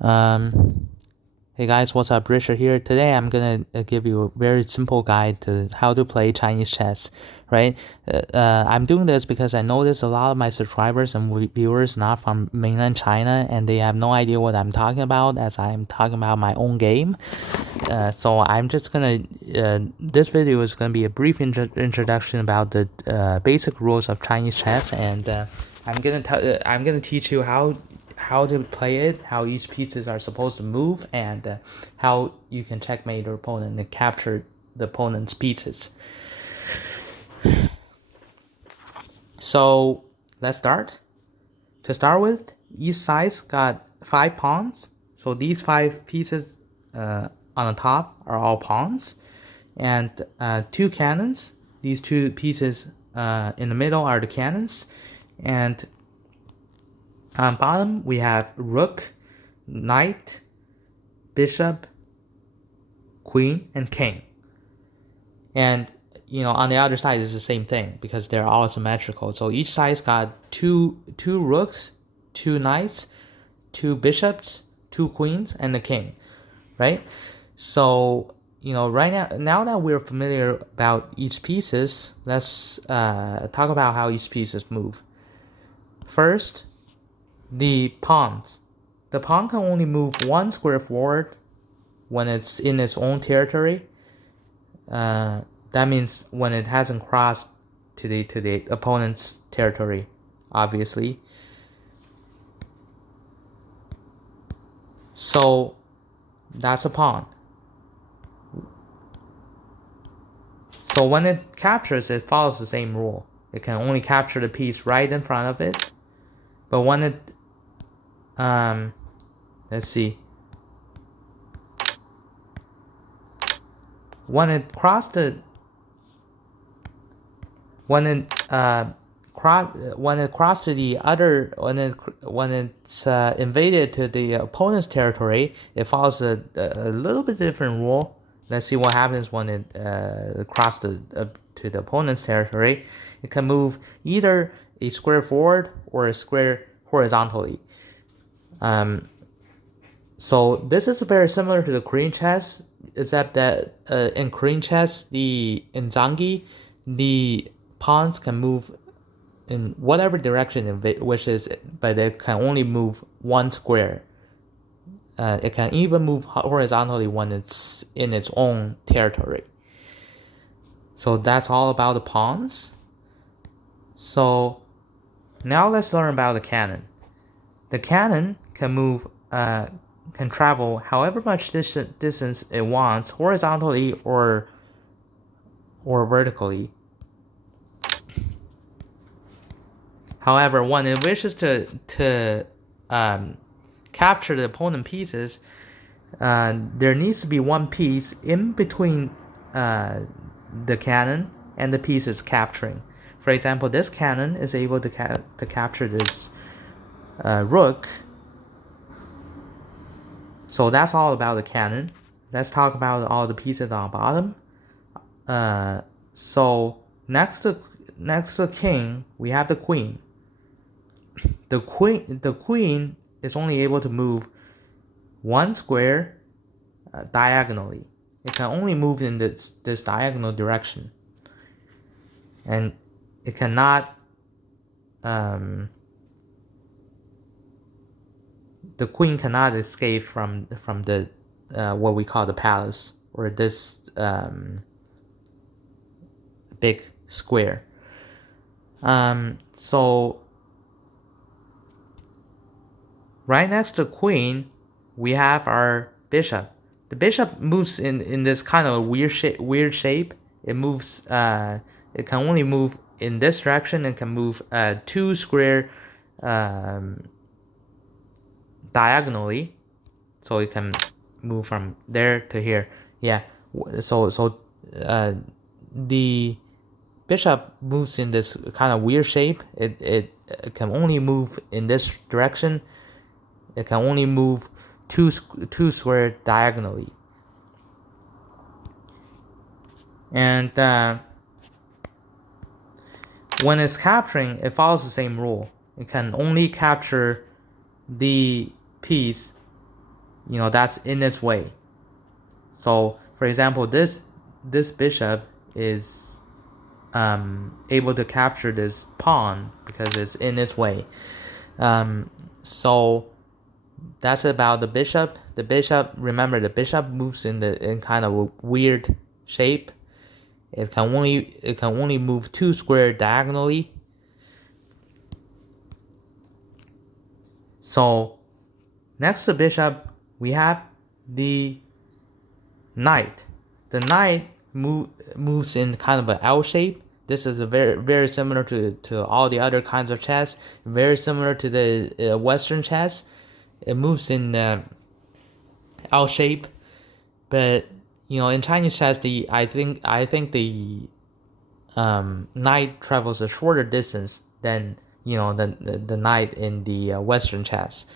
Um, hey guys, what's up? Richard here. Today I'm gonna give you a very simple guide to how to play Chinese chess, right? I'm doing this because I noticed a lot of my subscribers and viewers not from mainland China, and they have no idea what I'm talking about as I'm talking about my own game. So I'm just gonna. This video is gonna be a brief introduction about the basic rules of Chinese chess, and I'm gonna teach you how to play it, how each pieces are supposed to move, and how you can checkmate your opponent and capture the opponent's pieces. So let's start. To start with, each side's got 5 pawns. So these 5 pieces on the top are all pawns, and 2 cannons. These 2 pieces in the middle are the cannons, and on bottom we have rook, knight, bishop, queen, and king. And on the other side is the same thing because they're all symmetrical. So each side's got two rooks, 2 knights, 2 bishops, 2 queens, and the king, right? So right now that we're familiar about each pieces, let's talk about how each pieces move. First, the pawns. The pawn can only move 1 square forward when it's in its own territory. That means when it hasn't crossed to the opponent's territory, obviously. So that's a pawn. So when it captures, it follows the same rule. It can only capture the piece right in front of it. But when it, let's see, when it crossed the, when it crossed to the other, when it's invaded to the opponent's territory, it follows a little bit different rule. Let's see what happens when it crossed to the opponent's territory. It can move either a square forward or a square horizontally. So this is very similar to the Korean chess, except that in Korean chess, in Zangi, the pawns can move in whatever direction it wishes, but it can only move 1 square. It can even move horizontally when it's in its own territory. So that's all about the pawns. So now let's learn about the cannon. The cannon can travel however much distance it wants, horizontally or vertically. However, when it wishes to capture the opponent pieces, there needs to be 1 piece in between the cannon and the piece it's capturing. For example, this cannon is able to capture this rook. So that's all about the cannon. Let's talk about all the pieces on the bottom. So next to the king, we have the queen. The queen is only able to move 1 square diagonally. It can only move in this diagonal direction, and it cannot. The queen cannot escape from the what we call the palace, or this big square. So right next to the queen, we have our bishop. The bishop moves in this kind of weird shape. It moves. It can only move in this direction. It can move 2 square diagonally, so it can move from there to here. Yeah. So the bishop moves in this kind of weird shape. It can only move in this direction. It can only move two square diagonally. And when it's capturing, it follows the same rule. It can only capture the piece that's in its way. So for example, this bishop is able to capture this pawn because it's in its way. So that's about the bishop. The bishop, remember, the bishop moves in kind of a weird shape. It can only move 2 squares diagonally. So next to bishop, we have the knight. The knight moves in kind of an L shape. This is a very similar to all the other kinds of chess. Very similar to the Western chess. It moves in L shape, but in Chinese chess, I think the knight travels a shorter distance than the knight in the Western chess.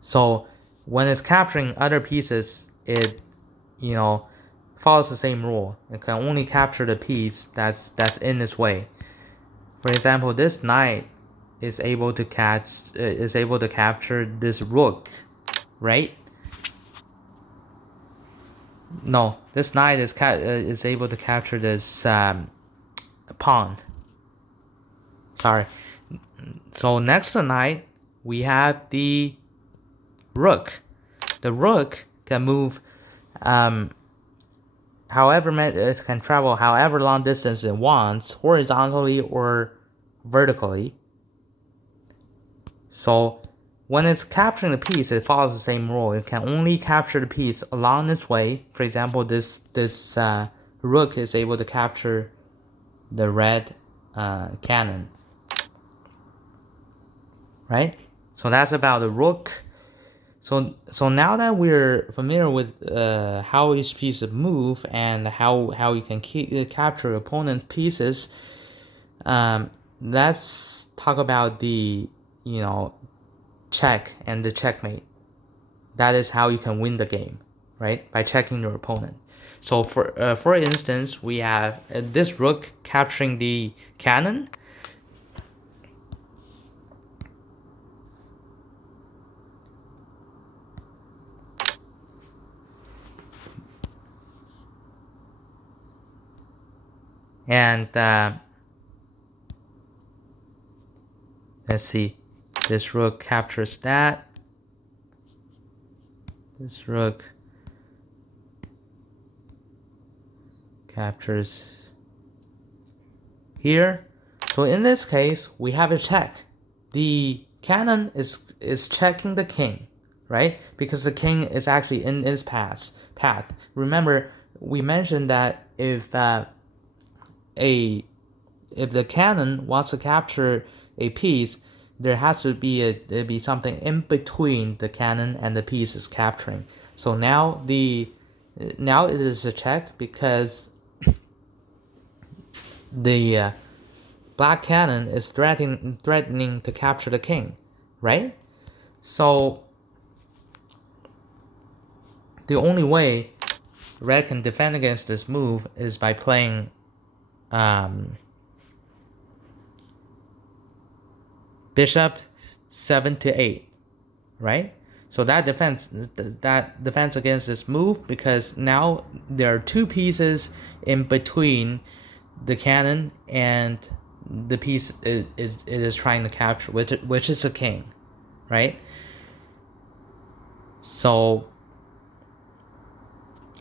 So when it's capturing other pieces, it follows the same rule. It can only capture the piece that's in its way. For example, this knight is able to capture this rook, right? No, this knight is able to capture this pawn. Sorry. So next to knight, we have the rook. The rook can move, it can travel however long distance it wants, horizontally or vertically. So when it's capturing the piece, it follows the same rule. It can only capture the piece along its way. For example, this rook is able to capture the red cannon, right? So that's about the rook. So now that we're familiar with how each piece move and how you can capture opponent pieces, let's talk about the check and the checkmate. That is how you can win the game, right? By checking your opponent. So for instance, we have this rook capturing the cannon. And let's see, this rook captures that. This rook captures here. So in this case, we have a check. The cannon is checking the king, right? Because the king is actually in its path. Remember, we mentioned that if the cannon wants to capture a piece, there has to be something in between the cannon and the piece is capturing. So now it is a check because the black cannon is threatening to capture the king, right? So the only way red can defend against this move is by playing bishop 7 to 8, right? So that defense against this move, because now there are 2 pieces in between the cannon and the piece it is trying to capture, which is a king, right? So,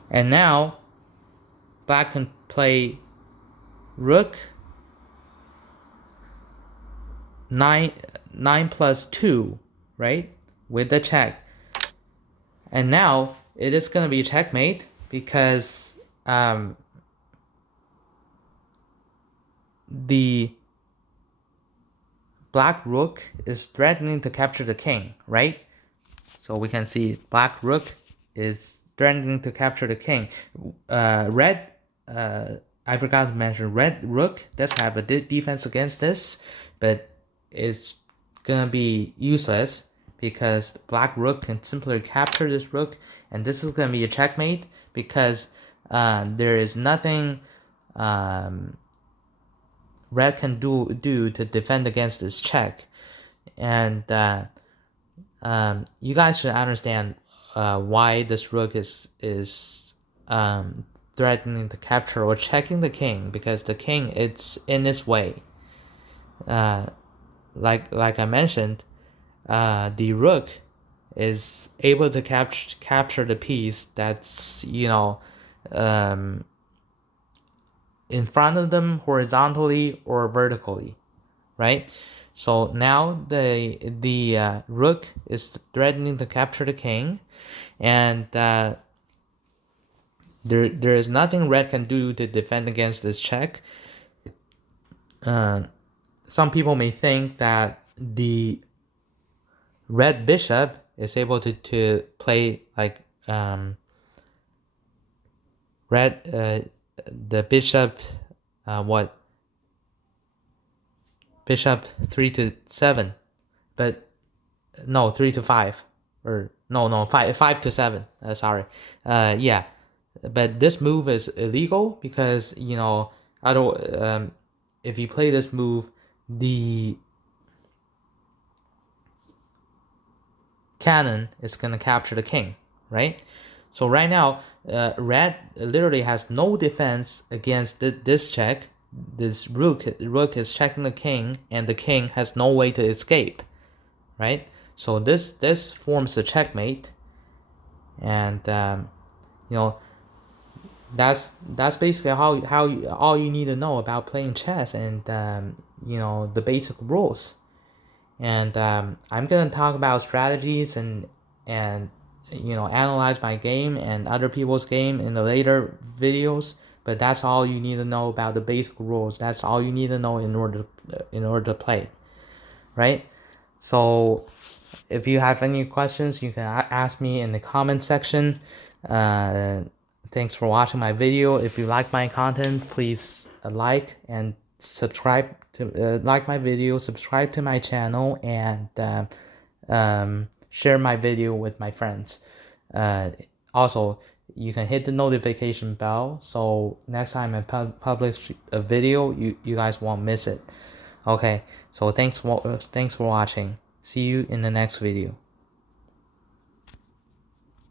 and now black can play rook 9 plus 2, right, with the check. And now it is going to be checkmate because the black rook is threatening to capture the king, right? So we can see black rook is threatening to capture the king. Red, I forgot to mention, red rook does have a defense against this, but it's gonna be useless because black rook can simply capture this rook, and this is gonna be a checkmate because there is nothing red can do to defend against this check. And you guys should understand why this rook is threatening to capture or checking the king, because the king, it's in its way. Like I mentioned, the rook is able to capture the piece that's in front of them horizontally or vertically, right? So now the rook is threatening to capture the king, and there is nothing red can do to defend against this check. Some people may think that the red bishop is able to play like red the bishop what bishop 3 to 7, but no, 3 to 5, or no 5 to 7, sorry. Yeah, but this move is illegal because I don't if you play this move, the cannon is gonna capture the king, right? So right now, red literally has no defense against this check. This rook is checking the king, and the king has no way to escape, right? So this forms a checkmate, and that's basically how all you need to know about playing chess, and the basic rules. And I'm gonna talk about strategies and analyze my game and other people's game in the later videos. But that's all you need to know about the basic rules. That's all you need to know in order to play, right? So if you have any questions, you can ask me in the comment section. Thanks for watching my video. If you like my content, please like and subscribe to like my video, subscribe to my channel, and share my video with my friends. Also, you can hit the notification bell, so next time I publish a video, you guys won't miss it. Okay, so thanks for watching. See you in the next video.